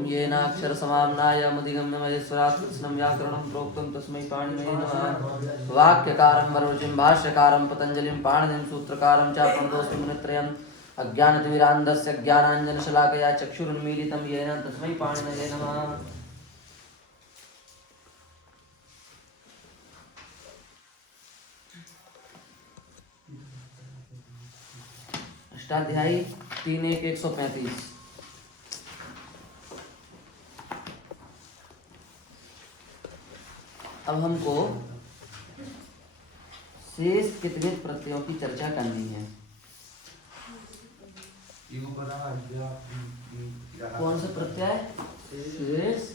ओम येनाक्षर समाम्नाय मुदिगम्य महेश्वरात् कृष्णं व्याकरणं प्रोक्तं तस्मै पाणिनये नमः। वाक्यकारं वररुचिं भाष्यकारं पतञ्जलिं पाणिनिं सूत्रकारं च प्रणतोऽस्मि मुनित्रयम्। अज्ञानतिमिरान्धस्य ज्ञानाञ्जनशलाकया चक्षुरुन्मीलितं येन तस्मै पाणिनये नमः। अष्टाध्यायी 3:1-135। अब हमको शेष कितविध प्रत्ययों की चर्चा करनी है। कौन सा प्रत्यय? शेष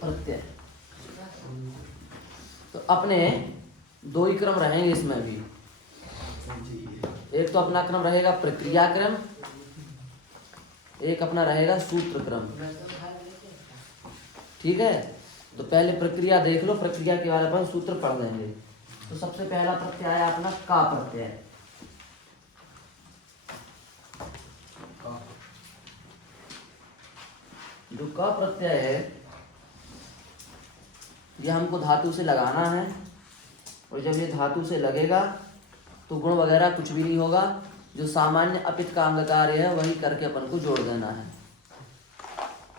प्रत्यय। तो अपने दो ही क्रम रहेंगे इसमें भी। एक तो अपना क्रम रहेगा प्रक्रिया क्रम, एक अपना रहेगा सूत्र क्रम। ठीक है, तो पहले प्रक्रिया देख लो, प्रक्रिया के बारे में सूत्र पढ़ लेंगे। तो सबसे पहला प्रत्यय है अपना का प्रत्यय। जो का प्रत्यय है यह हमको धातु से लगाना है, और जब ये धातु से लगेगा तो गुण वगैरह कुछ भी नहीं होगा। जो सामान्य अपित का अंग कार्य है वही करके अपन को जोड़ देना है।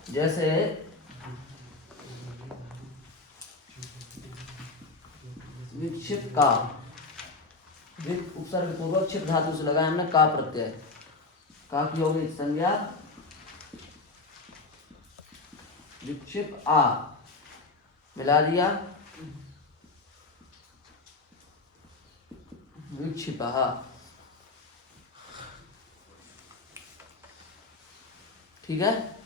जैसे विक्षिप्त का, उपसर्ग पूर्वक क्षिप्त धातु से लगाया हमने का प्रत्यय। का की होगी संज्ञा विक्षिप्त आ, मिला दिया विक्षिपः। ठीक है,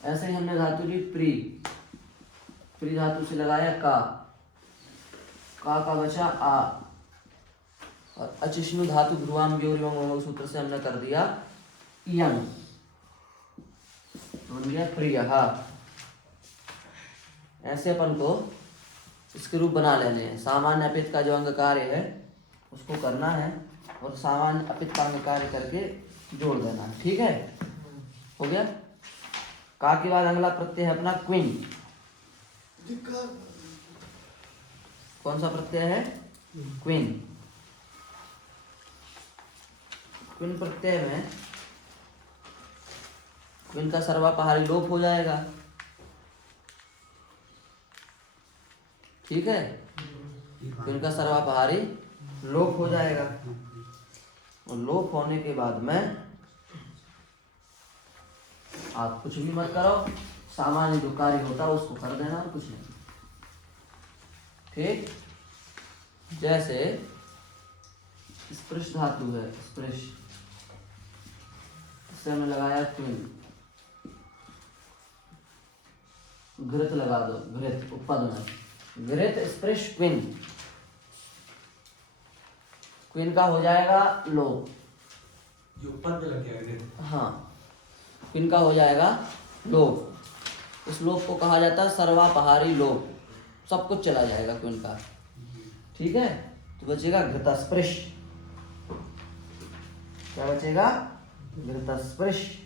ऐसे ही हमने धातु ली प्री, प्री धातु से लगाया का बचा आ, और अचिष्णु धातु ध्रुवाम व्योरिवम सूत्र से हमने कर दिया इयं, तो बन गया प्रियः। ऐसे अपन को इसके रूप बना लेने हैं। सामान्य अपित का जो अंग कार्य है उसको करना है, और सामान्य अपित का अंग कार्य करके जोड़ देना है। ठीक है, हो गया। का के बाद अगला प्रत्यय है अपना क्विन। कौन सा प्रत्यय है? क्विन। क्विन प्रत्यय में क्विन का सर्वापहारी लोप हो जाएगा। ठीक है, क्विन का सर्वापहारी लोप हो जाएगा, और लोप होने के बाद में आप कुछ भी मत करो, सामान्य जो कार्य होता है उसको कर देना, और कुछ नहीं। ठीक, जैसे स्पृश धातु है, स्पृश, इससे हमने लगाया क्विन। घृत लगा दो, घृत उपपद में, घृत स्पृश क्विन। क्विन का हो जाएगा लोप, जो पद लग गया। हाँ, क्विन का हो जाएगा लोप। इस लोप को कहा जाता है सर्वापहारी लोप, सब कुछ चला जाएगा क्विन का। ठीक है, तो बचेगा घृतस्पृश। क्या बचेगा? घृतस्पृश।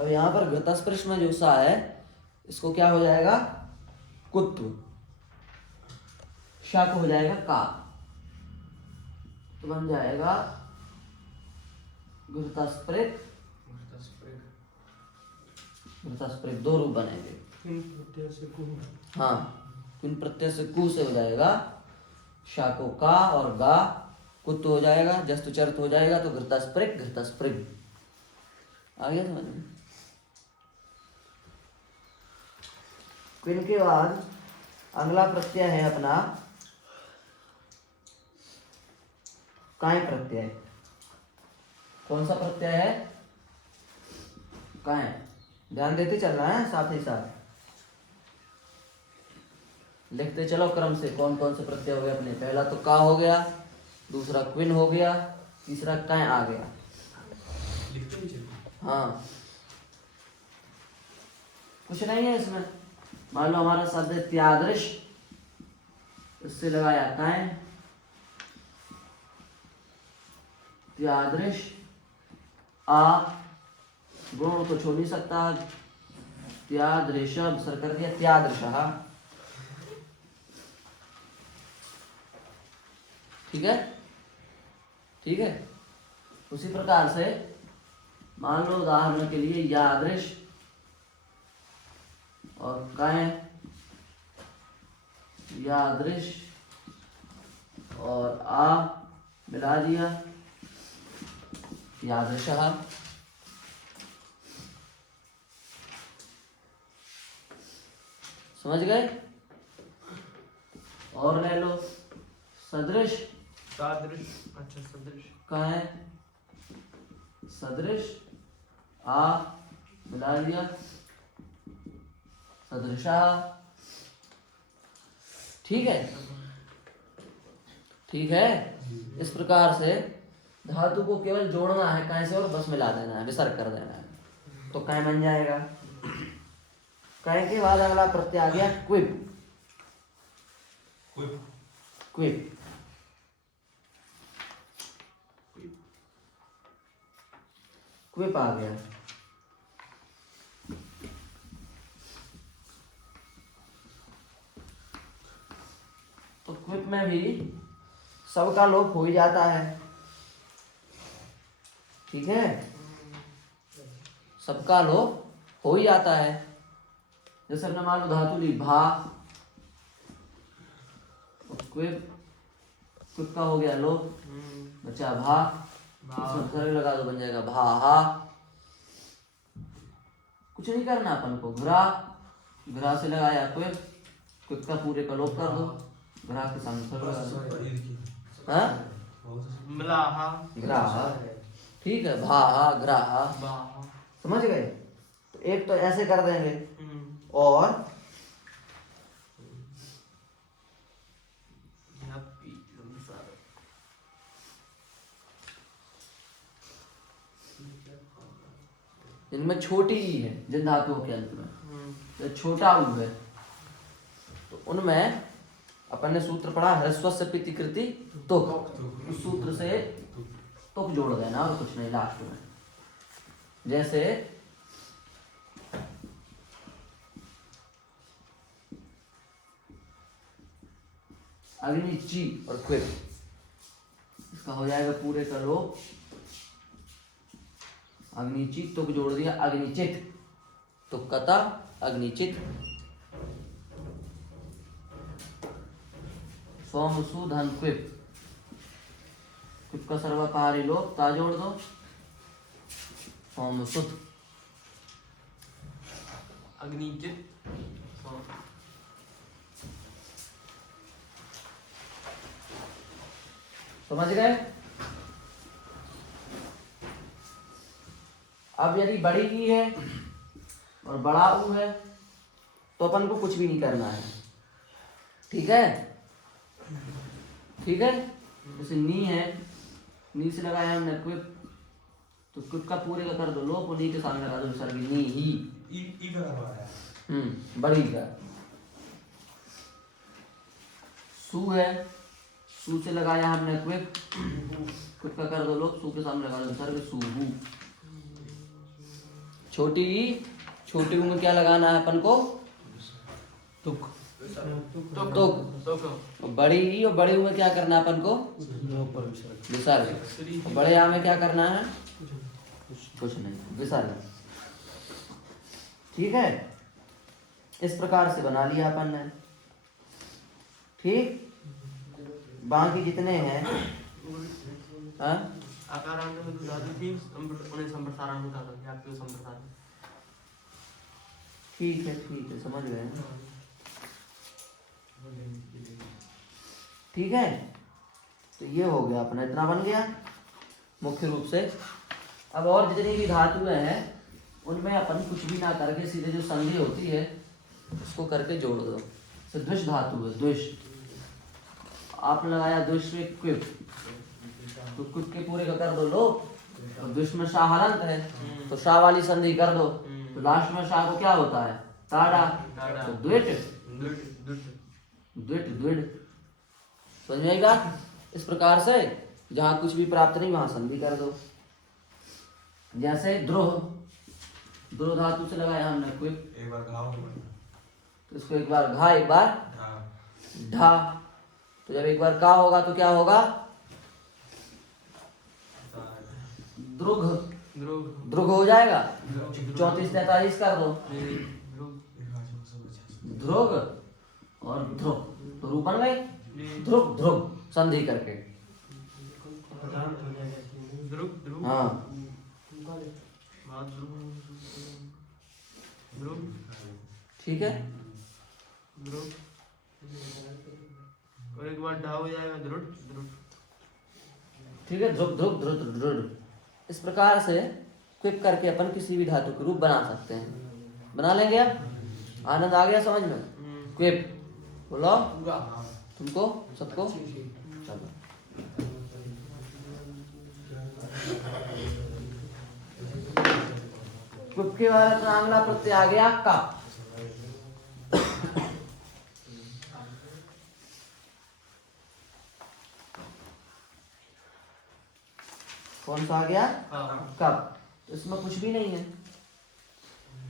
अब यहाँ पर घृतस्पृश में जो सा है इसको क्या हो जाएगा? कुत्व। शा को हो जाएगा का, तो बन जाएगा घृतस्पृक, घृतस्पृक। दो रूप बनेंगे। हाँ, क्विन प्रत्यय से कु से हो जाएगा, शा को का और गा कुत्व हो जाएगा, जस्तु चर्त हो जाएगा, तो घृतस्पृक घृतस्पृग। आ गया समझ में? क्विन के बाद अगला प्रत्यय है अपना काय प्रत्यय। कौन सा प्रत्यय है? काय। ध्यान देते चलना है, साथ ही साथ लिखते चलो क्रम से। कौन कौन से प्रत्यय हो गए अपने? पहला तो का हो गया, दूसरा क्विन हो गया, तीसरा काय आ गया। हाँ, कुछ नहीं है इसमें। मान लो हमारा शब्द है त्यादृश, इससे लगाया काय, त्यादृश आ गुण को छोड़ नहीं सकता, त्यादृश सर कर दिया त्यादृशः, ठीक है, ठीक है। उसी प्रकार से मान लो उदाहरण के लिए यादृश और कहें यादृश और आ मिला दिया यादृशः, समझ गए। और ले लो सदृश, सादृश, अच्छा सदृश, कहें सदृश आ मिला दिया सदृशा, ठीक है, ठीक है। इस प्रकार से धातु को केवल जोड़ना है कहीं से और बस मिला देना है, विसर्ग कर देना है, तो कहीं बन जाएगा। कहीं के बाद अगला प्रत्यय आ गया क्विप, क्विप, क्विप आ गया। तो क्विप में भी सबका लोप हो ही जाता है, ठीक है, सबका लोप हो ही जाता है। जैसे हमने मान लो धातु ली भा, क्विप, क्विप का हो गया लोप, बचा भा, इसमें लगा दो बन जाएगा भा हा। कुछ नहीं करना अपन को, घुरा, घुरा से लगाया क्विप, क्विप का पूरे का लोप कर दो, घुरा के सामने लगा दो, हाँ मलाहा, ग्राहा, ठीक है, भा हा ग्राहा, समझ गए। तो एक तो ऐसे कर देंगे, और इनमें छोटी ई है जिन धातुओं के अंत में, तो छोटा ऊ है, तो उनमें अपन ने सूत्र पढ़ा ह्रस्व से प्रतिकृति तुक, उस सूत्र से तुक जोड़ देना और कुछ नहीं लास्ट में। जैसे अग्निची और क्विप, इसका हो जाएगा पूरे का लोप, अग्निचित तुक जोड़ दिया अग्निचित, तुक कता अग्निचित, सोम सु धन क्विप, क्विप का सर्वपहारी लोप ता जोड़ दो सोम सुत, अग्निचित, समझ गए। अब यदि बड़ी ई है और बड़ा ऊ है तो अपन को कुछ भी नहीं करना है, ठीक है, ठीक है। जैसे नी है, नी से लगाया हमने क्विप, तो क्विप का पूरे का कर दो लोप, और नी के सामने लगा दो विसर्ग नी ही, बड़ी का। सू है, सू से लगाया हमने क्विप, क्विप का कर दो लोप, सू के सामने लगा दो विसर्ग सूहू। छोटी ई, छोटी ऊ में क्या लगाना है अपन को, तुक, तुक। बड़ी ई और बड़ी ऊ में क्या करना है अपन को, विसर्ग। बड़े आ में क्या करना है, कुछ नहीं, विसर्ग, ठीक है। इस प्रकार से बना लिया अपन ने, ठीक। बाकी जितने हैं, हाँ आकारांत में जो धातु थी उन्हें संप्रसारण होता था, या फिर संप्रसारण, ठीक है, ठीक है, समझ गए, ठीक है। तो ये हो गया अपना, इतना बन गया मुख्य रूप से। अब और जितनी भी धातुएं हैं उनमें अपन कुछ भी ना करके सीधे जो संधि होती है उसको करके जोड़ दो। तो द्विष धातु है, द्विष, आपने लगाया द्विष में क्विप, तो क्विप के पूरे का कर दो लोप, तो द्विष में शाह हलंत है, तो शाह वाली संधि कर दो, तो लास्ट में शाह को क्या होता है, टाड़ा, तो द्विट, द्विट, द्विट, समझ में आई बात। इस प्रकार से जहाँ कुछ भी प्राप्त नहीं वहां संधि कर दो। जैसे द्रोह, द्रोह धातु से लगाया हमने क्विप, एक बार घाव तो इसको एक बार घा, एक बार ढा। तो जब एक बार का होगा तो क्या होगा? द्रुघ, ध्रुव द्रुघ हो जाएगा। 34-43 कर दो, ध्रुव और ध्रुव, तो रूप बन गए ध्रुव ध्रुव संधि करके। ध्रुव ध्रुव हाँ ध्रुव ठीक है। ध्रुव और एक बार ढा हो जाएगा ध्रुव ध्रुव। ठीक है, ध्रुव ध्रुव ध्रुव ध्रुव। इस प्रकार से क्विप करके अपन किसी भी धातु के रूप बना सकते हैं। बना लेंगे अब? आनंद आ गया समझ में? क्विप बोलो तुमको सबको। चलो क्विप के बाद अपना अगला प्रत्यय आ गया का। कौन सा आ गया? कब। इसमें कुछ भी नहीं है।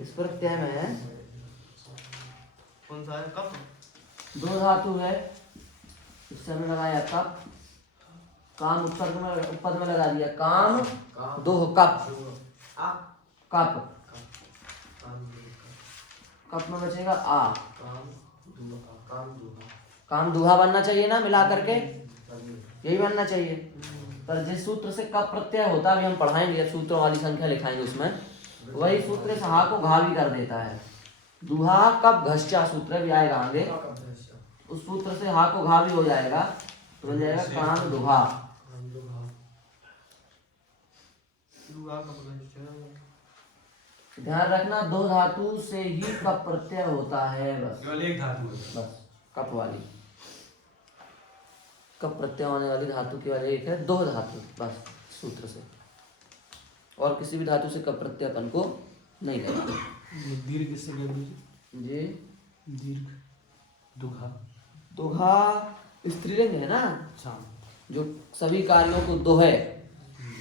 इस प्रत्यय में कौन सा है? कप। दो धातु है, इससे हमने लगाया कप। काम उपपद में लगा दिया काम, दो कप, कप, कप में बचेगा आ। काम दुहा बनना चाहिए ना मिला करके, यही बनना चाहिए। पर जिस सूत्र से कप प्रत्यय होता है, अभी हम पढ़ाएंगे, सूत्रों वाली संख्या लिखाएंगे उसमें, वही सूत्र से हा को घा भी कर देता है। दुहा कप घश्चा सूत्र भी आएगा आगे, उस सूत्र से हा को घा भी हो जाएगा, तो बन जाएगा काम दुहा। ध्यान रखना दो धातु से ही कप प्रत्यय होता है, बस केवल एक धातु है। बस कप वाली, कप प्रत्यय होने वाली धातु केवल एक है, दो धातु बस सूत्र से। और किसी भी धातु से कप प्रत्यय अपन को नहीं लेना। दीर्घ किससे कर दीजिए? जी दीर्घ दुघा। दुघा स्त्रीलिंग है ना, अच्छा, जो सभी कार्यों को दोहे,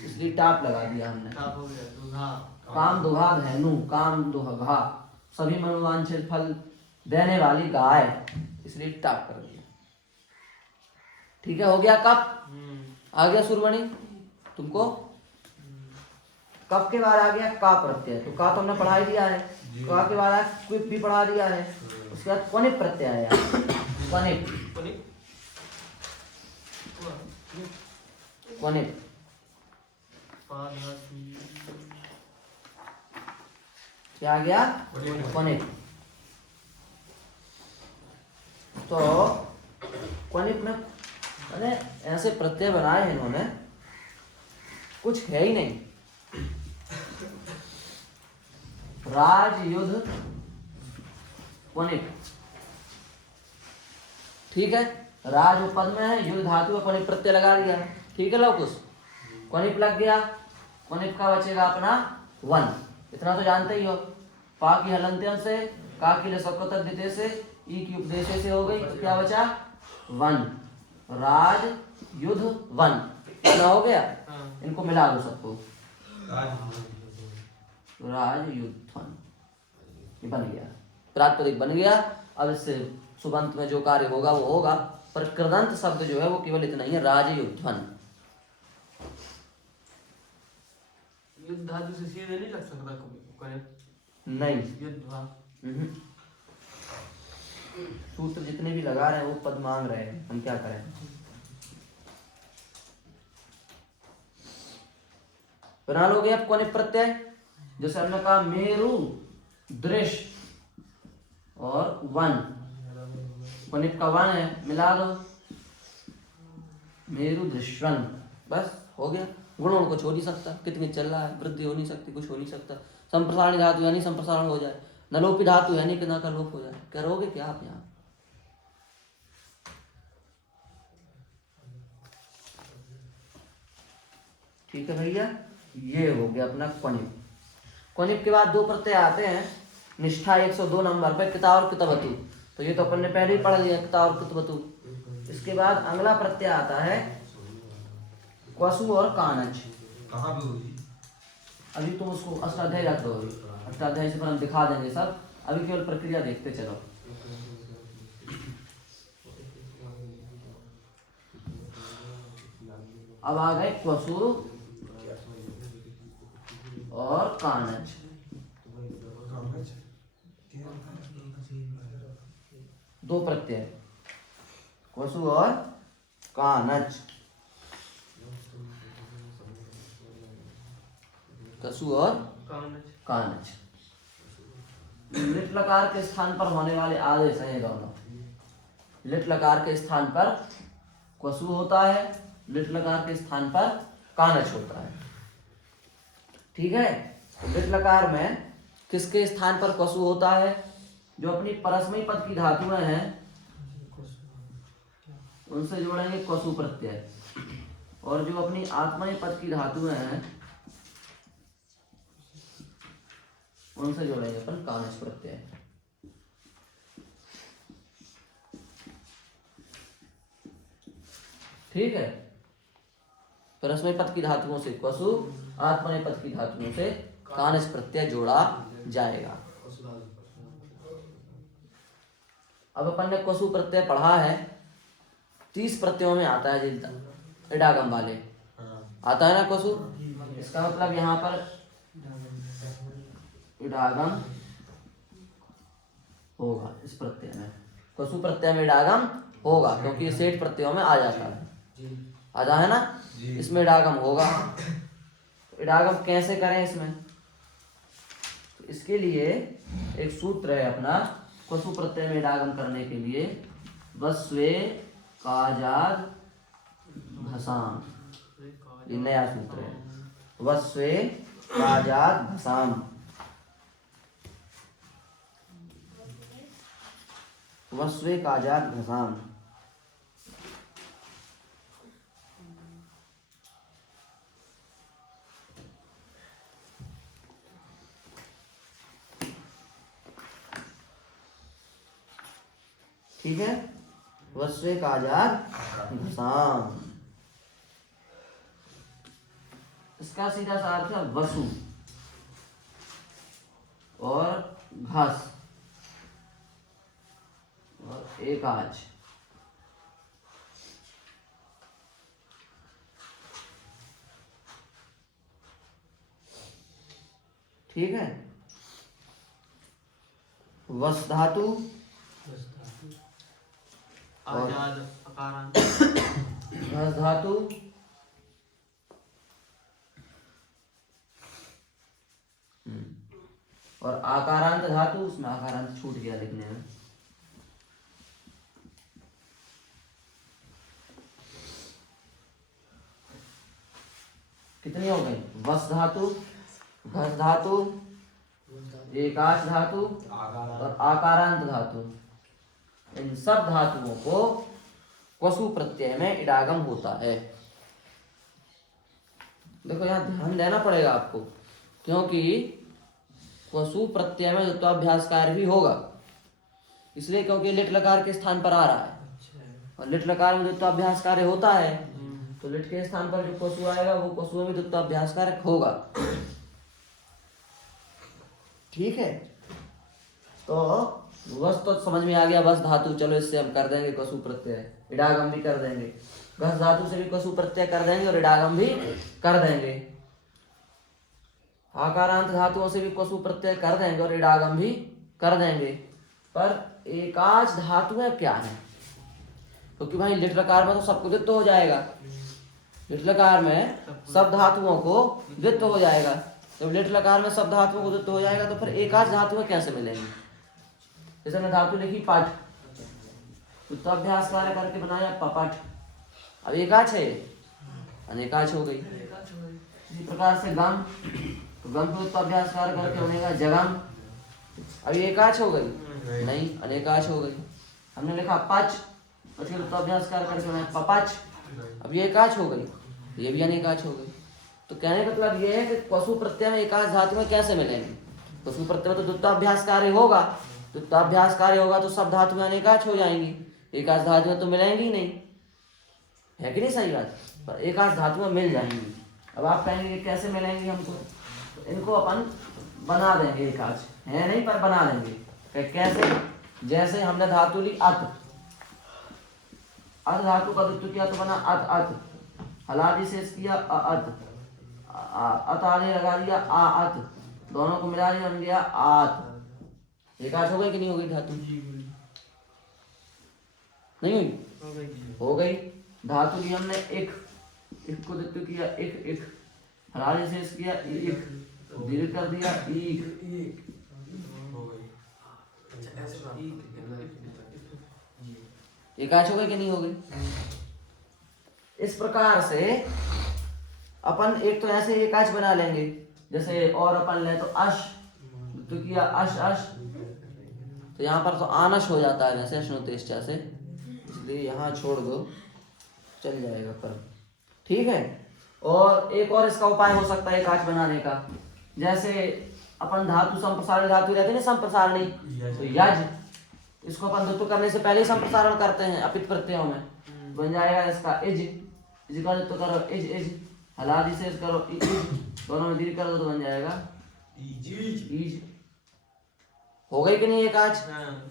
इसलिए टाप लगा दिया हमने। टाप हो गया दुहा। काम दुहा धेनु, काम दुहा, सभी मनोवांछित फल देने वाली गाय, इसलिए टाप कर दिया। ठीक है, हो गया कप। आ गया सुरवणी तुमको? कप के बाद आ गया का प्रत्यय, तो का तो हमने पढ़ा ही दिया है। का के बाद क्विप भी पढ़ा दिया है। उसके बाद क्वनिप प्रत्यय आया। क्वनिप, क्वनिप क्या आ गया? क्वनिप। तो क्वनिप में मैंने ऐसे प्रत्यय बनाए हैं इन्होंने, कुछ है ही नहीं। राज युद्ध क्वनिप, ठीक है। राज पद में है, युद्ध धातु में क्वनिप प्रत्यय लगा दिया, ठीक है। लवकुश क्वनिप लग गया, क्वनिप का बचेगा अपना वन। इतना तो जानते ही हो। पा की हलंत्यम से, का की लसक्कत द्वितीय से, ई की उपदेश से हो गई, तो क्या बचा? वन। राज युद्ध वन, इतना हो गया। इनको मिला दो सबको, राज युद्ध वन, ये बन गया, प्रातिपदिक बन गया। अब इससे सुबंत में जो कार्य होगा वो होगा, पर कृदंत शब्द जो है वो केवल इतना ही है, राज युद्ध वन। युद्ध धातु से सीधे नहीं लग सकता कभी? नहीं, युद्ध सूत्र जितने भी लगा रहे हैं वो पद मांग रहे हैं, हम क्या करें। बना लोगे आप क्वनिप प्रत्यय, जैसे हमने कहा मेरु दृश्य और वन, क्वनिप का वन है, मिला दो मेरु दृश्यवन, बस हो गया। गुणों को छोड़ नहीं सकता, कितने चल रहा है, वृद्धि हो नहीं सकती, कुछ हो नहीं सकता। संप्रसारण धातु है नहीं, संप्रसारण हो जाए। नलोपी धातु है नहीं, कितना का लोप हो जाए। करोगे क्या आप यहाँ? ठीक है भैया, ये हो गया अपना क्वनिप। क्वनिप के बाद दो प्रत्यय आते हैं निष्ठा 102 नंबर पे, किता और कितवतु। तो ये तो अपन ने पहले ही पढ़ लिया, किता और कितवतु। इसके बाद अगला प्रत्यय आता है क्वसु और कानच। कहाँ पे होगी? अभी तुम उसको अष्टाध्यायी रख दो, अभी अष्टाध्यायी से पर हम दिखा देंगे सब, अभी केवल प्रक्रिया देखते चलो। अब आ गए क्वसु और कानच। दो प्रत्यय, क्वसु और कानच। कसु और कानच लिट लकार के स्थान पर होने वाले आदेश हैं ये दोनों। लिट लकार के स्थान पर क्वसु होता है, लिट लकार के स्थान पर कानच होता है। ठीक है, लिट लकार में किसके स्थान पर क्वसु होता है? जो अपनी परस्मैपद पद की धातुएं हैं उनसे जोड़ेंगे क्वसु प्रत्यय, और जो अपनी आत्मनेपद पद की धातुएं हैं उनसे जोड़ेंगे अपन कानच प्रत्यय। ठीक है, परस्मैपद पद की धातुओं से क्वसु, आत्मनेपद पद की धातुओं से कानच प्रत्यय जोड़ा जाएगा। अब अपन ने क्वसु प्रत्यय पढ़ा है, 30 प्रत्ययों में आता है इडागम वाले, आता है ना क्वसु। इसका मतलब यहाँ पर इडागम होगा इस प्रत्यय में, क्वसु प्रत्यय में इडागम होगा, क्योंकि ये 60 प्रत्ययों में आ जाता है, आता है ना, इसमें इडागम होगा। इडागम कैसे करें इसमें? तो इसके लिए एक सूत्र है अपना क्वसु प्रत्यय में इडागम करने के लिए, वस्वे काजाद घसाम, ये नया सूत्र है। वस्वे काजाद घसाम, वस्वे काजाद घसाम। ठीक है, वस्वे काजाद घसाम, इसका सीधा सा अर्थ है वसु और घस और एकाज। ठीक है, वस धातु आजाद अकारांत, घस धातु और आकारांत धातु, उसमें आकारांत छूट गया लिखने में। कितनी हो गई? वस धातु, घस धातु, एकाच धातु और आकारांत धातु। इन सब धातुओं को क्वसु प्रत्यय में इडागम होता है। देखो यहाँ ध्यान देना पड़ेगा आपको, क्योंकि क्वसु प्रत्यय में द्वित्वाभ्यास कार्य भी होगा, इसलिए क्योंकि लिट लकार के स्थान पर आ रहा है और लिट लकार में द्वित्वाभ्यास कार्य होता है, तो लिट के स्थान पर जो क्वसु आएगा वो क्वसु में द्वित्वाभ्यास कार्य होगा। ठीक है, तो वस तो समझ में आ गया, वस धातु, चलो इससे हम कर देंगे क्वसु प्रत्यय, इडागम भी कर देंगे। घस धातु से भी क्वसु प्रत्यय कर देंगे और इडागम भी कर देंगे। आकारांत धातुओं से भी क्वसु प्रत्यय कर देंगे और इडागम भी कर देंगे। पर एकाच धातुएं क्या है? क्योंकि भाई लिट लकार में तो सबको द्वित्व हो जाएगा, लिट लकार में सब धातुओं को द्वित्व हो जाएगा। तो लिट लकार में सब धातुओं को द्वित्व हो जाएगा, तो फिर एकाच धातुएं कैसे मिलेंगी? जैसे मैं धातु लिखी पट, द्वित्वाभ्यास कार्य करके बनाया पपट, अब एकाच है, अनेकाच हो गई। इसी प्रकार से गम, तो गम को द्वित्वाभ्यास कार्य करके बनेगा जगम, अब एकाच हो गई? नहीं, अनेकाच हो गई। हमने लिखा पच, उसके द्वित्वाभ्यास कार्य करके बनाया पपच, अब ये एकाच हो गई, ये भी अनेकाच हो गई। तो कहने का मतलब ये है कि क्वसु प्रत्यय में एकाच धातु में कैसे मिलेंगे? क्वसु प्रत्यय में तो द्वित्वाभ्यास कार्य होगा, द्वित्वाभ्यास कार्य होगा तो सब धातुएं अनेकाच हो जाएंगी, एकाच धातु में तो मिलेंगी ही नहीं, है कि नहीं? सही बात। पर एकाच धातु में मिल जाएंगी। अब आप कहेंगे कैसे मिलेंगी हमको, तो इनको अपन बना देंगे एकाच, है नहीं पर बना देंगे। कैसे, जैसे हमने धातु ली अत, अत धातु का द्वित्व किया तो बना अत अत, हलादी शेष किया अत, अत आगे लगा दिया आ अत, दोनों को मिला दिया बन गया आत। एकाच हो गई कि नहीं हो गई धातु? नहीं हुई? हो गई। धातु की हमने एक को द्वित्व किया एक, हलादी शेष किया एक, दीर्घ कर दिया एक, एकाच हो गई कि नहीं हो गई? इस प्रकार से अपन एक तो ऐसे एकाच बना लेंगे, जैसे और अपन ले तो अश तो किया अश अश, तो यहाँ पर तो आनश हो जाता है वैसे अश्नोतेष्टा से, इसलिए यहाँ छोड़ दो, चल जाएगा पर। ठीक है। और एक और इसका उपाय हो सकता है एकाच बनाने का, जैसे अपन धातु संप्रसारण धातु रहती है ना संप्रसारणी, तो यज, इसको अपन द्वित्व करने से पहले ही संप्रसारण करते हैं अपित प्रत्ययों में, बन जाएगा इसका इज, इज का द्वित्व करो इज इज, हलादी शेष करो इज, दोनों में दीर्घ करो तो बन जाएगा इज। हो गई कि नहीं एकाच?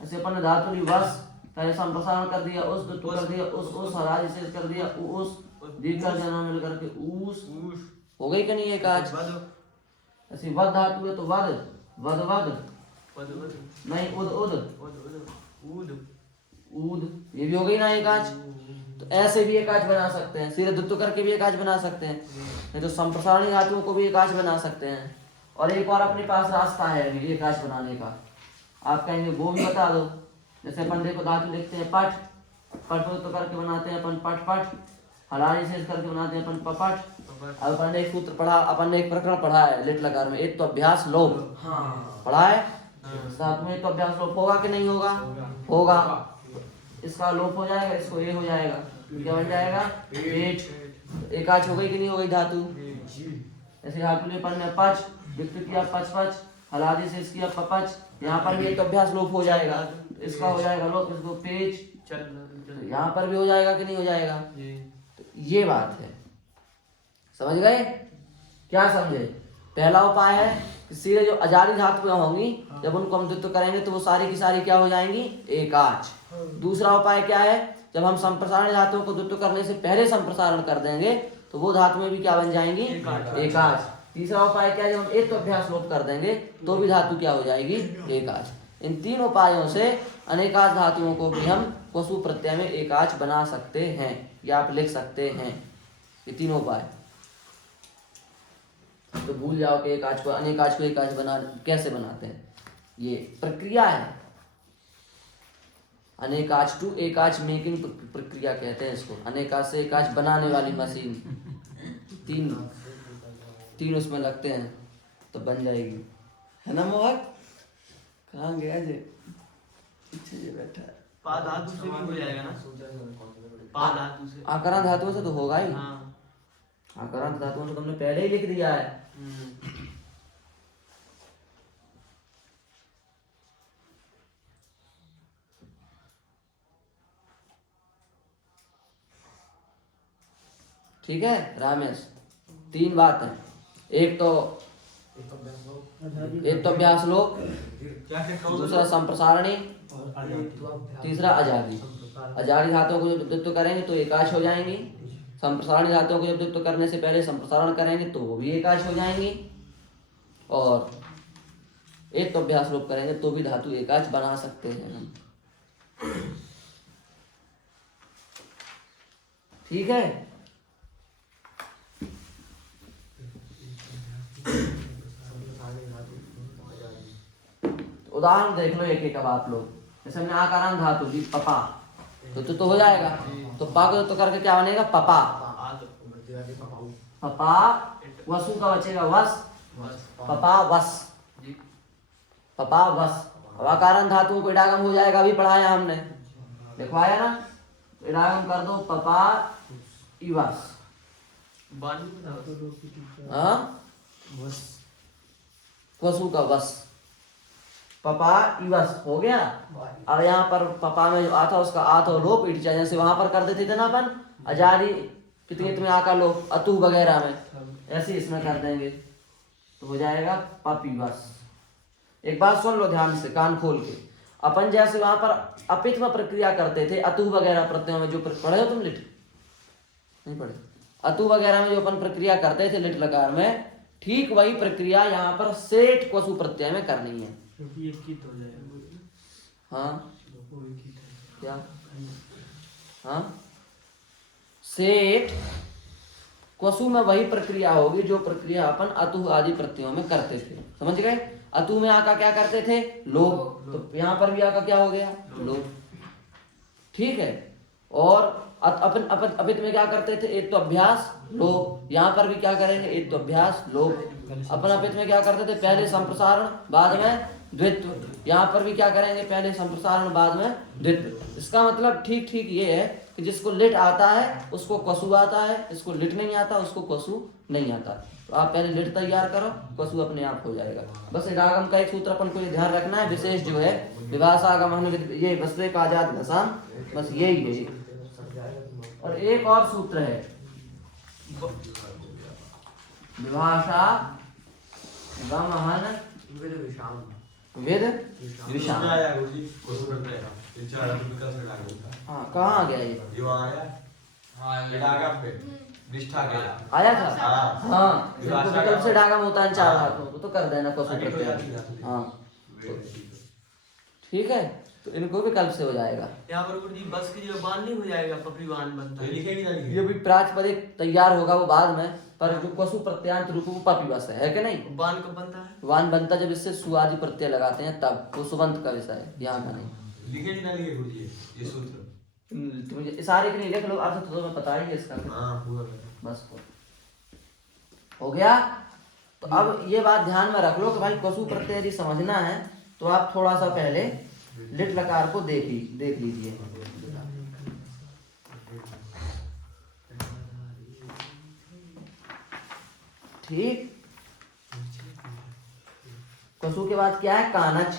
ऐसे अपन ने धातु ली वस, पहले संप्रसारण कर दिया उस, द्वित्व कर दिया उस, हलादी शेष कर दिया उस, दीर्घ कर दिया मिल करके उस। हो गई कि नहीं एकाच? ऐसे वद धातु है तो वद वद वद, नहीं उद उद ऊद, ये भी हो गई ना एकाच। तो ऐसे भी एकाच बना सकते हैं, सीधे द्वित्व करके भी एकाच बना सकते हैं, नहीं तो संप्रसारणी धातुओं को भी एकाच बना सकते हैं। और एक और अपने पास रास्ता है अभी एकाच बनाने का, आप कहेंगे वो भी बता दो। जैसे अपन देखो धातु लिखते हैं पट, पट तो करके बनाते हैं अपन पट पट, हलादी शेष करके बनाते हैं अपन पपट। अब अपन ने एक सूत्र पढ़ा, अपन ने एक प्रकरण पढ़ा है लिट लकार में, एक तो अभ्यास लोप पढ़ा है, साथ में एक तो अभ्यास लोप होगा कि नहीं होगा? होगा। इसका लोप हो जाएगा, इसको ये हो जाएगा, क्या बन जाएगा? पेट। एकाच हो गई कि नहीं हो गई धातु? ऐसे धातु अपन ने पच विकसित किया पच पच, हलादी शेष किया पपच, यहाँ पर भी एक तो अभ्यास लोप हो जाएगा, इसका हो जाएगा लोप, इसको पेज, तो यहाँ पर भी हो जाएगा कि नहीं हो जाएगा? तो ये बात है, समझ गए? क्या समझे? पहला उपाय है कि सीधे जो अजारी धातुएं होंगी जब उनको हम द्वित्व करेंगे तो वो सारी की सारी क्या हो जाएंगी? एकाच। दूसरा उपाय क्या है? जब हम संप्रसारण धातुओं को द्वित्व करने से पहले संप्रसारण कर देंगे तो वो धातुएं भी क्या बन जाएंगी? एकाच। तीसरा उपाय क्या है? जब हम एक तो अभ्यास लोप कर देंगे तो भी धातु क्या हो जाएगी? एकाच। इन तीन उपायों से अनेकाच धातुओं को भी हम वसु प्रत्यय में एकाच बना सकते हैं, या आप लिख सकते हैं। ये तीनों उपाय तो भूल जाओ कि एकाच को अनेकाच को एकाच बना कैसे बनाते हैं, ये प्रक्रिया है। अनेकाच टू एकाच मेकिंग प्रक्रिया कहते हैं इसको, अनेकाच से एकाच बनाने वाली मशीन। तीन उसमें लगते हैं तो बन जाएगी, है ना मोहक? कहाँ गया जे? पीछे जे बैठा है। पा धातु से भी हो जाएगा ना? पा धातु से, आकरण धातुओं से तो होगा ही। हाँ। आकरण धातुओं से तुमने पहले ही लिख दिया है। ठीक है रामेश, तीन बात है, एक तो अभ्यास लोप, दूसरा संप्रसारणी, तीसरा अजादी। अजादी धातुओं को जब द्वित्व करेंगे तो एकाच हो जाएंगी, संप्रसारणी धातुओं को जब द्वित्व करने से पहले संप्रसारण करेंगे तो वो भी एकाच हो जाएंगी, और एक तो अभ्यास लोप करेंगे तो भी धातु एकाच बना सकते हैं हम। ठीक है। उदाहरण देख लो एक एक अब आप लोग, जैसे हमने आकारांत धातु दी पपा, तो हो जाएगा, तो पा को तो करके क्या बनेगा? पपा। पपा वसु का बचेगा वस, पपा वस, पपा वस। अब आकारांत धातुओं को इडागम हो जाएगा, अभी पढ़ाया हमने, लिखवाया ना, तो इडागम कर दो पपा इवस। वसु का वस, पपा इवस हो गया। अब यहाँ पर पपा में जो आता उसका आत और लोप इट जाए, जैसे वहां पर कर देते थे ना अपन अजारी कितने में आका लो अतु वगैरह में, ऐसे इसमें कर देंगे तो हो जाएगा पपीवस। एक बात सुन लो ध्यान से कान खोल के, अपन जैसे वहां पर अपित में प्रक्रिया करते थे अतु वगैरह प्रत्ययों में, जो पढ़े हो तुम लिट नहीं पढ़े, अतु वगैरह में जो अपन प्रक्रिया करते थे लिट लकार में, ठीक वही प्रक्रिया यहाँ पर सेठ क्वसु प्रत्यय में करनी है। क्योंकि ये कित हो जाएगा। हाँ वो एक कित है। क्या, हाँ सेठ क्वसु में वही प्रक्रिया होगी जो प्रक्रिया अपन अतु आदि प्रत्ययों में करते थे, समझ गए। अतु में आका क्या करते थे लोभ, तो यहाँ पर भी आका क्या हो गया लोभ, ठीक है। और अपन अपन अपित में क्या करते थे एक तो अभ्यास लोभ, यहाँ पर भी क्या करेंगे एक तो अभ्यास लोभ। अपन अपित में क्या करते थे पहले संप्रसारण बाद में द्वित्व, यहाँ पर भी क्या करेंगे पहले संप्रसारण बाद में द्वित्व। इसका मतलब ठीक ठीक ये है कि जिसको लिट आता है उसको क्वसु आता है, इसको लिट नहीं आता उसको क्वसु नहीं आता। तो आप पहले लिट तैयार करो, क्वसु अपने आप हो जाएगा। बस इडागम का एक सूत्र अपन को ये ध्यान रखना है, विशेष जो है विभाषागम ये वस्त्रे आजाद घसान, बस यही है। और एक और सूत्र है विभाषा गमहन वेद विषाम। हाँ कहाँ आ गया ये, आया था हाँ, विकल्प से डागम होता है चार हाथों को, तो कर देना क्वसु प्रत्यय। हाँ ठीक है, तो इनको विकल्प से हो जाएगा। यहाँ पर गुरुजी बस की जगह बान नहीं हो जाएगा, पपीवान बनता है। ये भी प्राचपदिक तैयार होगा वो बाद में, पर जो क्वसु प्रत्यांत रूप वो पपीवस है कि नहीं। बान कब बनता है? वान बनता जब इससे सुआदि प्रत्यय लगाते हैं तब, वो सुबंत का विषय है, यहाँ का नहीं। लिखे नहीं ना लिखे गुरुजी ये सूत्र, तुम्हें सारे के नहीं लिख लो, अर्थ तो तुम्हें पता ही है इसका। हाँ पूरा बस हो गया। तो अब ये बात ध्यान में रख लो कि भाई क्वसु प्रत्यय यदि समझना है तो आप थोड़ा सा पहले लिट लकार को देख लीजिए। ठीक, क्वसु के बाद क्या है कानच,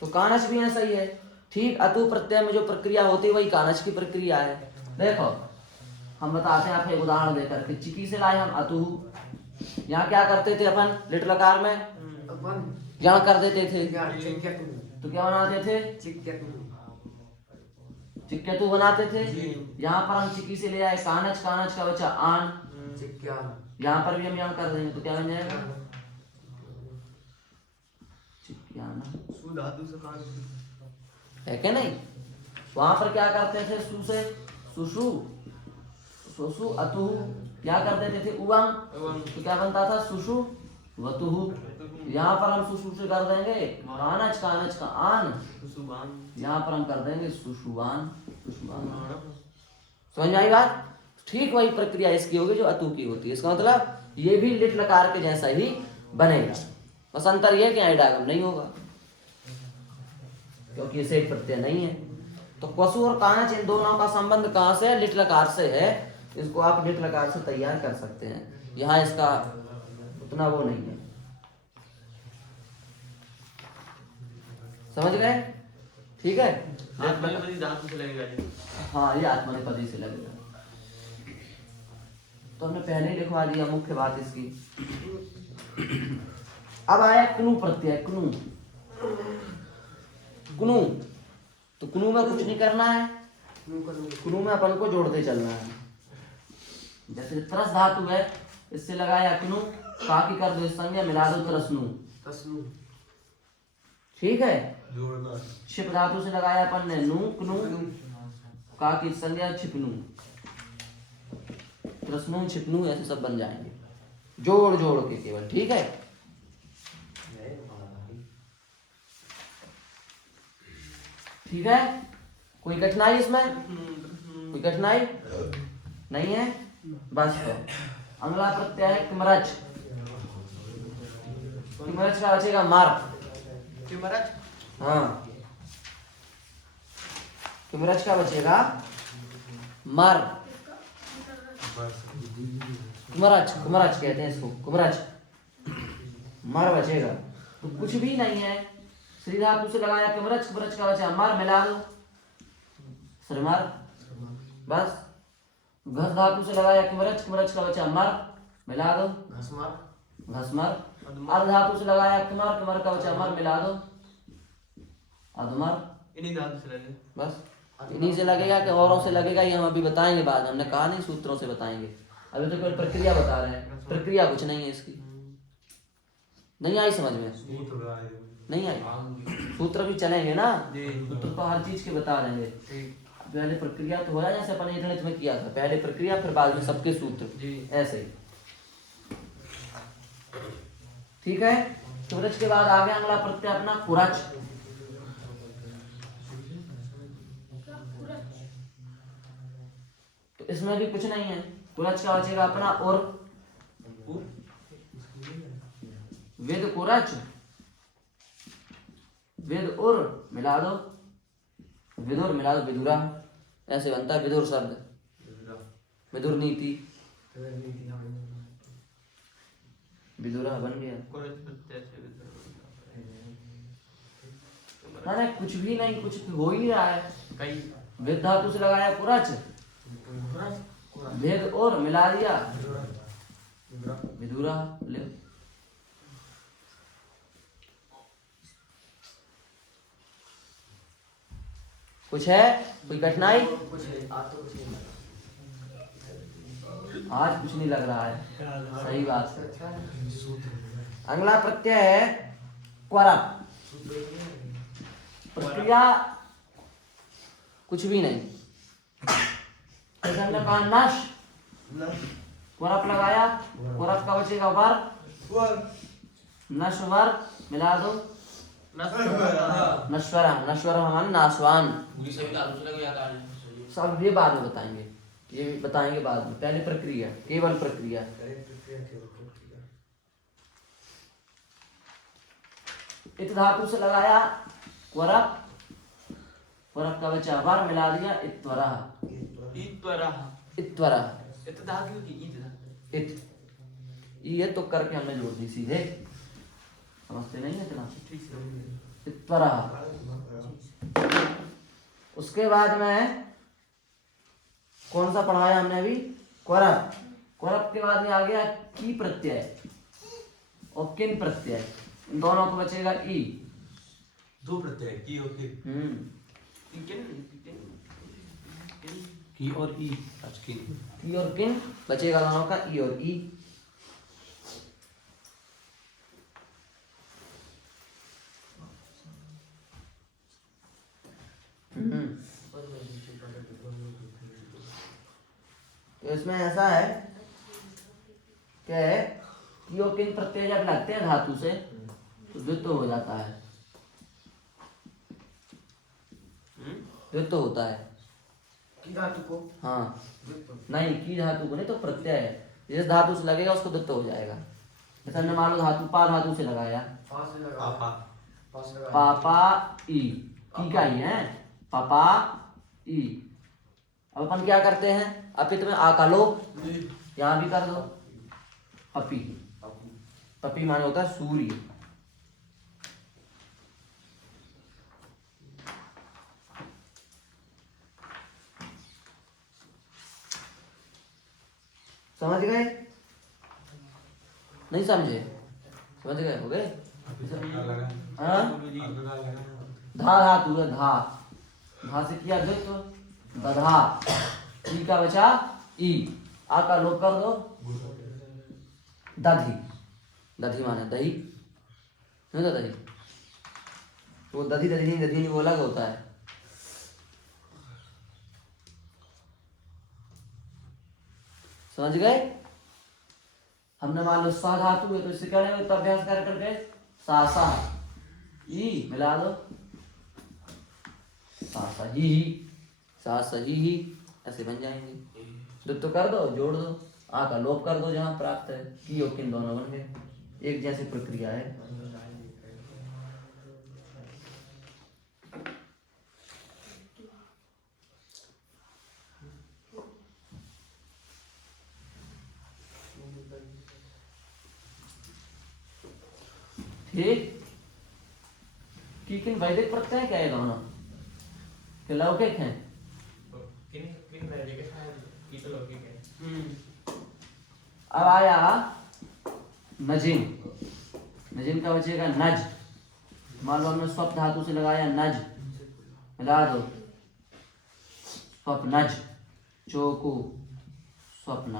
तो कानच भी ऐसा ही है। ठीक, अतु प्रत्यय में जो प्रक्रिया होती है वही कानच की प्रक्रिया है। देखो हम बताते हैं आपको एक उदाहरण देकर के, चिकी से लाए हम अतु, यहाँ क्या करते थे अपन लिट लकार में यहाँ कर देते थे, तो क्या बनाते थे चिक्केतु बनाते थे। यहाँ पर हम चिकी से ले आए कानच, कानच का बचा आन, यहाँ पर भी हम यहाँ कर देंगे तो क्या बन जाएगा चिक्याना, सुधातु से कान है क्या नहीं। वहां पर क्या करते थे सु से सुसु, सुसु अतु, क्या कर देते थे उवम, तो क्या बनता था सुसु वतुहु। यहाँ पर हम सुसु से कर देंगे कानच, कानच का आन, सुबान, यहाँ पर हम कर देंगे सुसुवान, सुसुवान। समझ में आई बात। ठीक वही प्रक्रिया इसकी होगी जो अतु की होती है। इसका मतलब ये भी लिट लकार के जैसा ही बनेगा, बस अंतर यह कि आइडागम नहीं होगा क्योंकि इसे एक प्रत्यय नहीं है। तो क्वसु और कानच इन दोनों का संबंध कहाँ से है, लिट लकार से है। इसको आप लिट लकार से तैयार कर सकते हैं, यहाँ इसका उतना वो नहीं है। समझ गए, ठीक है। आत्मनेपदी धातु से लगेगा ये। हाँ ये आत्मनेपदी से लगेगा, तो हमने पहले ही लिखवा दिया मुख्य बात इसकी। अब आया क्नु प्रत्यय, क्नु, क्नु, तो क्नु में कुछ नहीं करना है, क्नु में अपन को जोड़ते चलना है। जैसे त्रस धातु है, इससे लगाया क्नु, काकी कर दो संज्ञा मिला दो त्रस्नु, ठीक है। जोड़ना, छिप धातु से लगाया अपन ने नु, क्नु, काकी संज्ञा छिपनु, त्रस्नु छिपनु, ऐसे सब बन जाएंगे जोड़ जोड़ के केवल, ठीक है। ठीक है, कोई कठिनाई इसमें, कोई कठिनाई नहीं है। बस तो अगला प्रत्यय है किमरच, किमरच का बचेगा मार, किमरच, हाँ किमरच का बचेगा मर, कुमरच, कुमरच कहते हैं इसको, कुमरच, मर बचेगा। तो कुछ भी नहीं है, श्री धातु से लगाया किमरच, किमरच का बचा मर, मिला दो श्रीमर, बस। घस धातु से लगाया किमरच, किमरच का बचा मर, मिला दो घसमर घसमर। अधमर अर्ध धातु से लगाया किमर, किमर का बचा मर, मिला दो अधमर। इन्हीं धातु से लगे बस इन्हीं से लगेगा कि औरों से लगेगा, ये हम अभी बताएंगे बाद में। हमने कहा नहीं सूत्रों से बताएंगे, अभी तो केवल प्रक्रिया बता रहे हैं। प्रक्रिया कुछ नहीं है इसकी। नहीं आई समझ में? सूत्र आए नहीं आई? सूत्र भी चलेंगे ना, सूत्र तो हर चीज के बता देंगे। ठीक पहले प्रक्रिया तो हो जाए, जैसे अपन गणित में किया था, पहले प्रक्रिया फिर बाद में सबके सूत्र, जी ऐसे ही। ठीक है, सूरज के बाद आ गया अगला प्रत्यय अपना कुरच। तो इसमें भी कुछ नहीं है, कुरच का बचेगा अपना और, वेद कुरच, वेद उर मिला दो, विदुर मिला दो विदुरा, ऐसे बनता है विदुर शब्द, विदुर नीति, विदुरा बन गया। कुरच प्रत्यय से विदुर अरे कुछ भी नहीं, कुछ हो ही नहीं रहा है। कई वेद धातु से लगाया कुरच, वेद और मिला दिया विदुरा, ले कुछ है, कोई कठिनाई? आज कुछ नहीं लग रहा है, सही बात है। अगला प्रत्यय है क्वरप। प्रक्रिया कुछ भी नहीं। जैसे हमने कहा नश, क्वरप लगाया, क्वरप का बचेगा वर, नश्वर मिला दो नश्वर, नश्वर हमारे नासवान। सब ये बाद में बताएंगे, ये बताएंगे बाद में, पहले प्रक्रिया, केवल प्रक्रिया। इत धातु से लगाया क्वरप, क्वरप का बचा वर मिला दिया इत्वरः, इत्वरः, इत धातु की ईद धातु इत, ये तो करके हमने जोड़ दी सीधे, समझते नहीं है इतना। ठीक से इत्वरः। उसके बाद में कौन सा पढ़ाया हमने अभी? क्वरप। क्वरप के बाद में आ गया की प्रत्यय और किन प्रत्यय, इन दोनों को बचेगा ई। दो प्रत्यय की और की। की और ई, आज की की और किन बचेगा दोनों का ई और ई। तो इसमें ऐसा है कि की और किन प्रत्यय जब लगते हैं धातु से तो द्वित्व हो जाता है, द्वित्व होता है। की धातु को हाँ नहीं, की धातु को नहीं तो प्रत्यय है, जिस धातु से लगेगा उसको द्वित्व हो जाएगा। जैसे हमने मान लो धातु पा धातु से लगाया, पापा पापा ई, की का ही है, पापा ई। अब अपन क्या करते हैं, अपित में आ का लोप यहाँ भी कर दो, पपी, पपी माने होता है सूर्य। समझ गए? नहीं समझे? समझ गए? हो गए? हाँ? धा धातु है, धा, धा से किया द्वित्व, दधा, ई का बचा ई, आ का लोप कर दो, दधी, दधी माने दही, नहीं तो दही, वो दधी दधी नहीं वो अलग होता है। समझ गए? हमने मान लो सा धातु है तो इससे क्या लेंगे, अभ्यास कर करके सा सा ई मिला दो, सा सही ही ऐसे बन जाएंगे। द्वित्व कर दो, जोड़ दो, आ का लोप कर दो जहां प्राप्त है, की और किन दोनों बन गए, एक जैसी प्रक्रिया है। ठीक, की किन वैदिक प्रत्यय क्या है दोनों, कि लौकिक हैं? किन किन वैदिक है शायद अब आया नजिम, नजिम का बचेगा नज। मान लो हमने स्वप धातु से लगाया नज, मिला दो स्वप्नज, चोकू स्वप्न।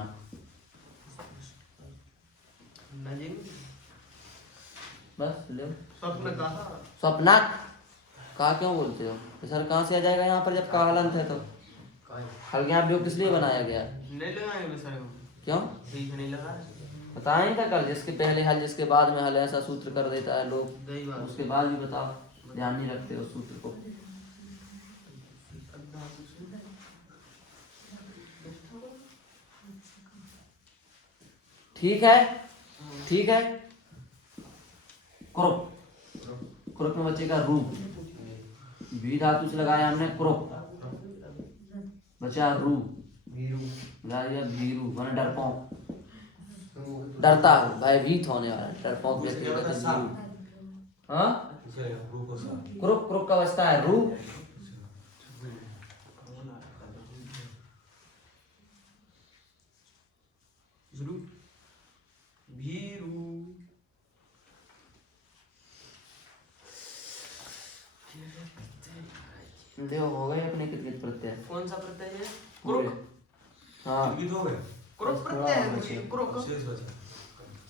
नजिम बस ले स्वप्न कहा स्वप्नाक। कहा क्यों बोलते हो? तो सर कहाँ से आ जाएगा यहाँ पर जब का हलंत है तो? हलज्ञाप योग किस लिए बनाया गया? नहीं लगाएंगे सर हम। क्यों बीच नहीं लगा बताएं था कल, जिसके पहले हल जिसके बाद में हल, ऐसा सूत्र कर देता है लोग। सही बात। उसके बाद भी बताओ, ध्यान नहीं रखते हो सूत्र को। ठीक है, ठीक है। क्रुप, क्रुप में बचेगा रू। वी धातु से लगाया हमने क्रुप, बचा रू, लगा दिया भीरू, माने डरपोक, डरता हो, भयभीत होने वाला, डरपोक व्यक्ति को कहते हैं भीरू। हाँ, क्रुप, क्रुप का बचता है रू। भीरू देखो हो गए अपने कितने प्रत्यय। कौन सा प्रत्यय है? क्रुक। हाँ, क्रुक प्रत्यय है, क्रुक।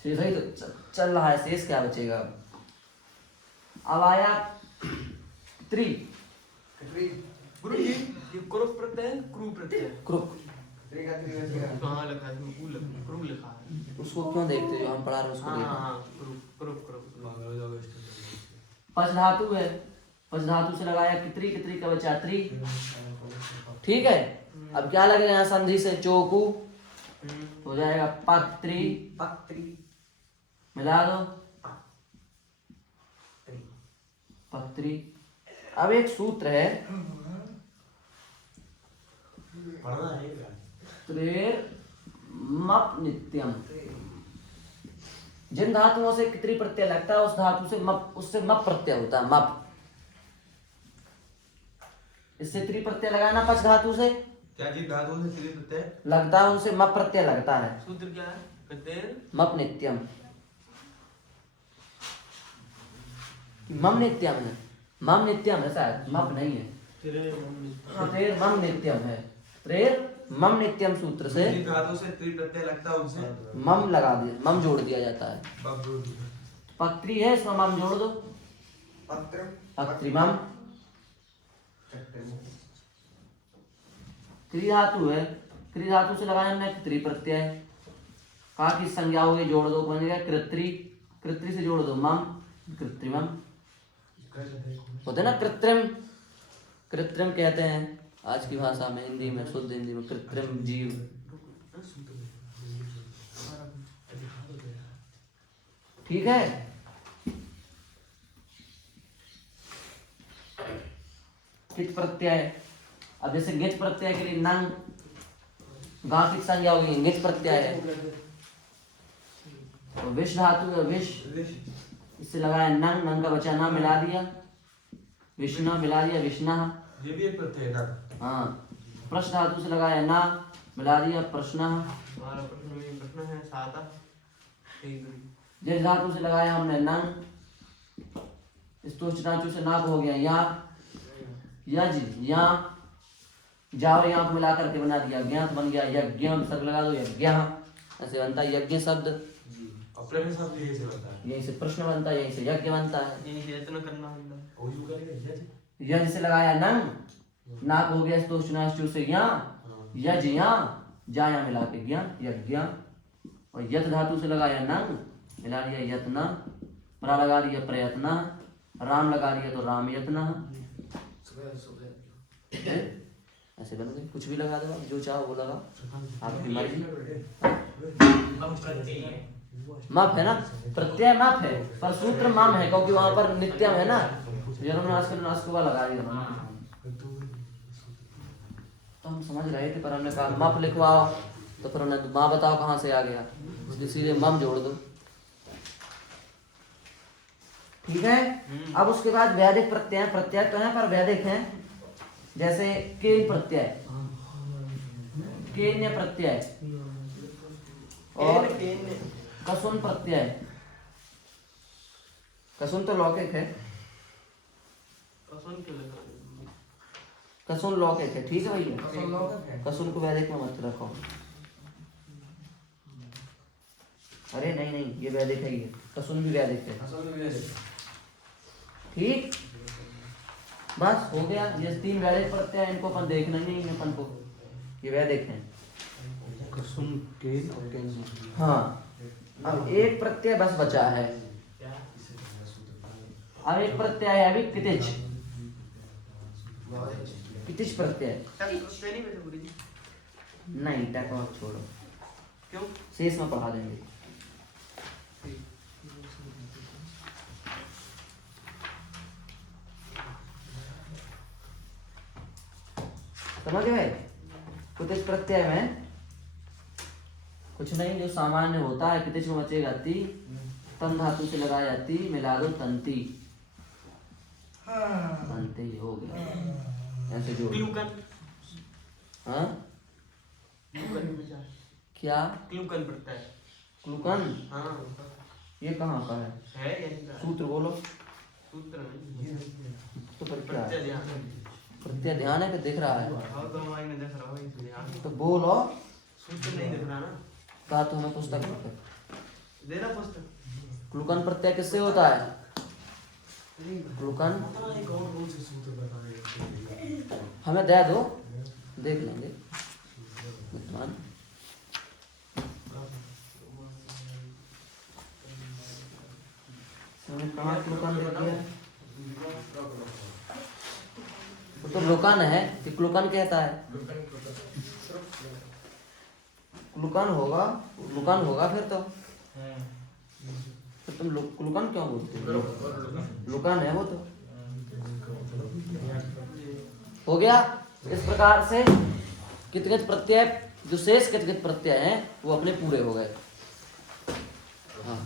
शेष ही तो चल रहा है, शेष क्या बचेगा? अब आया त्रि, गुरु जी ये क्रुक प्रत्यय है, क्रू प्रत्यय है। क्रुक। कहाँ लिखा है? इसमें क्रू लिखा है। उसको क्यों देखते हो? हम पढ़ा रहे हैं उसको हाँ देखो। हाँ क्रुक क्रुक क्रुक। पच धातु है, पच धातु से लगाया कितरी, कितरी का बचा त्रि। ठीक है, अब क्या लगेगा यहाँ संधि से? चोकू, तो हो जाएगा पत्री, मिला दो पत्री। अब एक सूत्र है, त्रेर मप नित्यम। जिन धातुओं से कितरी प्रत्यय लगता है उस धातु से मप, उससे मप प्रत्यय होता है, मप। इससे त्रि प्रत्यय लगाना पच धातु से क्या जी धातु से त्रि प्रत्यय लगता है, उनसे मप प्रत्यय लगता है। सूत्र क्या है? प्रत्यय मप नित्यम, मम नित्यम है, मम नित्यम है शायद, मप नहीं है। त्रेर मम नित्यम है, त्रेर मम नित्यम सूत्र से जिन धातु से त्रि प्रत्यय लगता है उनसे मम लगा दिया, मम जोड़ दिया जाता है। बब जोड़ दिया। पत्री है, इसमें मम जोड़ दो, पत्रिमम। क्री धातु है, क्री धातु से लगाया हमने त्रि प्रत्यय, कहा की संज्ञा हो गई, जोड़ दो, बन गया कृत्री, कृत्री से जोड़ दो मम, कृत्रिमम। होते ना कृत्रिम, कृत्रिम कहते हैं आज की भाषा में, हिंदी में, शुद्ध हिंदी में कृत्रिम जीव। ठीक है, कित प्रत्यय। अब जैसे गिच प्रत्यय के लिए नंग, गा की संज्ञा होगी, गिच प्रत्यय है। तो विष धातु है, विष, इससे लगाया नंग, नंग का बचा ना, मिला दिया विष्णु, मिला दिया विष्णा। ये भी एक प्रत्यय है ना। हाँ, प्रश्न धातु से लगाया ना, मिला दिया प्रश्न। हमारा प्रश्न में प्रश्न है साता। जिस धातु से लगाया हमने नंग, स्तुष्ट धातु से नाक हो गया या, यज या, जाओ यहाँ को मिला करके बना दिया ज्ञात, बन गया यज्ञ, सब लगा दो यज्ञ, ऐसे बनता है यज्ञ शब्द। अपने शब्द यही से बनता है, यहीं से प्रश्न बनता है, यहीं से यज्ञ बनता है। यही से यत्न करना होता है। और यू करेगा यज। यज से लगाया नंग, नाक हो गया स्तुष्ट से या, यज या, जाया मिला के ज्ञा, यज्ञ। और यत धातु से लगाया नंग, मिला दिया यत्न, प्रा लगा दिया प्रयत्न, राम लगा दिया तो राम यत्न। ऐसे बन गए, कुछ भी लगा दो आप, जो चाहो वो लगा, आपकी मर्जी। माप है ना, प्रत्यय माप है, पर सूत्र माम है, क्योंकि वहां पर नित्यम है ना, जन्मनाशक लगा दिया। तो हम समझ रहे थे, पर हमने कहा माप लिखवाओ, तो फिर उन्होंने माँ बताओ कहाँ से आ गया, इसलिए सीधे मम जोड़ दो। ठीक है, अब उसके बाद वैदिक प्रत्यय, प्रत्यय तो है पर वैदिक है। जैसे केल प्रत्यय, केन्य प्रत्यय और कसुन प्रत्यय। कसुन तो लौकिक है, कसुन लौकिक है, ठीक है भैया। कसुन को वैदिक में मत रखो। अरे नहीं नहीं, ये वैदिक है, ये कसुन भी वैदिक है, ठीक। बस हो गया, ये 3 वैदिक प्रत्यय हैं, इनको अपन देखना ही नहीं, अपन को ये वैदिक हैं। कसुम केन और केन। हाँ, अब एक प्रत्यय बस बचा है। अब एक प्रत्यय है अभी कितिच। कितिच प्रत्यय नहीं, टैक और छोड़ो, क्यों? शेष में पढ़ा देंगे। समझ गए? कुतिच प्रत्यय में कुछ नहीं, जो सामान्य होता है कितिच में बचेगा ती, तन धातु से लगाई जाती, मिला दो तंती, तंती हो गया। ऐसे जोड़। हाँ क्या? क्लूकन पड़ता है। क्लुकन? हाँ ये कहाँ का है? यही का सूत्र बोलो। सूत्र नहीं, तो पर क्या प्रत्यय है? ध्यान। प्रत्यय ध्यान है कि दिख रहा है? हाँ तो हमारे में देख रहा हूँ इसलिए हाँ। तो बोलो। सूत्र नहीं दिख रहा ना, कहा तो हमें पुस्तक पढ़ते। देना पुस्तक। क्लुकन प्रत्यय किससे होता है? क्लुकन हमें दे दो, देख लेंगे। विद्वान कहाँ क्लुकन दे दिया? वो तो लुकन है कि क्लुकन कहता है। क्लुकन होगा, लुकन होगा फिर तो तुम क्लुकन क्यों बोलते हो? लुकन है वो तो। हो गया। इस प्रकार से कितकित प्रत्यय, जो शेष कितकित प्रत्यय हैं वो अपने पूरे हो गए। हाँ।